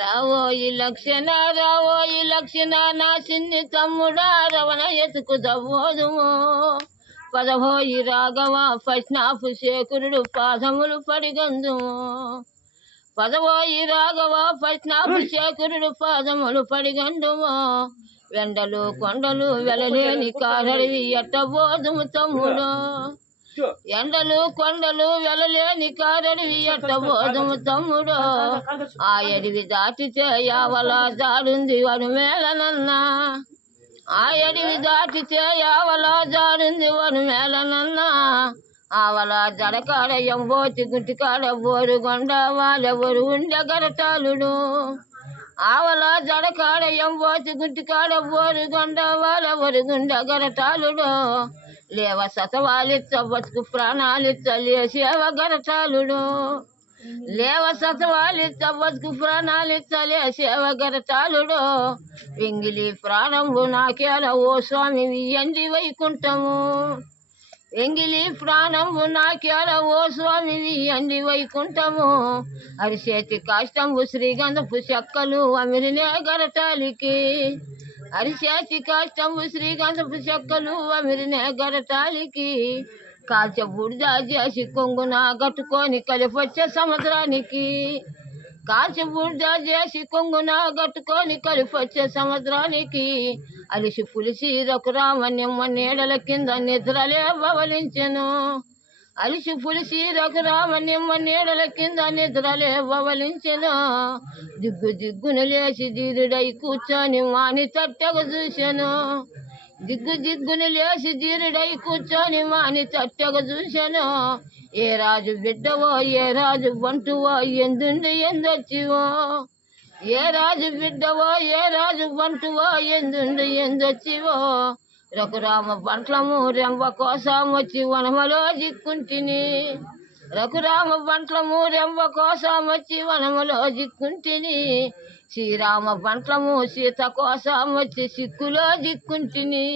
రావోయి లక్షణ రావోయి లక్షణ నా చిన్ని తమ్ముడా రవణ ఎతుకు దవ్వోదుము పదవోయి రాఘవ ఫస్నాపు శేఖరుడు పాదములు పడిగందుము పదవోయి రాఘవ ఫస్నాపు శేఖరుడు పాదములు పడిగందుము వెండలు కొండలు వెలలేని కారడివి ఎట్టబోదుము తమ్ముడు ఎండలు కొండలు వెలలేని కారడివి ఎట్టబోదుము తమ్ముడు ఆ ఎడివి దాటితే యావలా జాడుంది వను మేళనన్నా ఆ ఎడివి దాటితే యావలా జాడుంది వను మేళనన్నా ఆవల జడకాడ ఎంబోతి గుంటికాడ బోరుగొండ వాళ్ళెవరు ఉండే గరటాలుడు ఆవల జడకాడ ఎంబోతి గుంటికాడ బోరుగొండ వాళ్ళెవరు గుండె గరటాలుడు లేవ సతవాలిచ్చ బతుకు ప్రాణాలిచ్చ లేసేవ గరటాలుడు లేవ సతవాలిచ్చ బతుకు ప్రాణాలిచ్చ లేసేవ గరటాలుడు ఎంగిలి ప్రాణంబు నాకేల ఓ స్వామి ఎండి వైకుంఠము ఎంగిలి ప్రాణంబు నాకేల ఓ స్వామి ఎండి వైకుంఠము అరిచేతి కాష్టంబు శ్రీగంధపు చెక్కలు అమిరినే గరటాలికి అరిచేతి కాష్టంబు శ్రీగంధపు చెక్కలు అమిరినే గరటాలికి కాల్చ బుడిద చేసి కొంగున గట్టుకొని కలిపొచ్చే సముద్రానికి కాల్చ బుడిద చేసి కొంగున గట్టుకొని కలిపొచ్చే సముద్రానికి అలిసి పులిసి రఘురామన్యమ్మ నీడల కింద నిద్రలే బవలించెను అలిసి పులిసి రఘురామన్యమ్మ నీడల కింద నిద్రలే బవలించెను దిగ్గు దిగ్గును లేచి ధీరుడై కూర్చొని మాని తట్టగా చూశాను దిగ్గు దిగ్గును లేచి ధీరుడై కూర్చొని మాని తట్టగా చూశాను ఏ రాజు బిడ్డవో ఏ రాజు బంటువో ఎందుండి ఎందొచ్చివో ఏ రాజు బిడ్డవో ఏ రాజు బంటువో ఎందుండి ఎందొచ్చివో రఘురామ బంట్లము రెంబ కోసం వచ్చి వనమలో జిక్కుంటిని రఘురామ బంట్లము రెంబ కోసం వచ్చి వనములో జిక్కుంటిని శ్రీరామ బంట్లము సీత కోసం వచ్చి సిక్కులో జిక్కుంటిని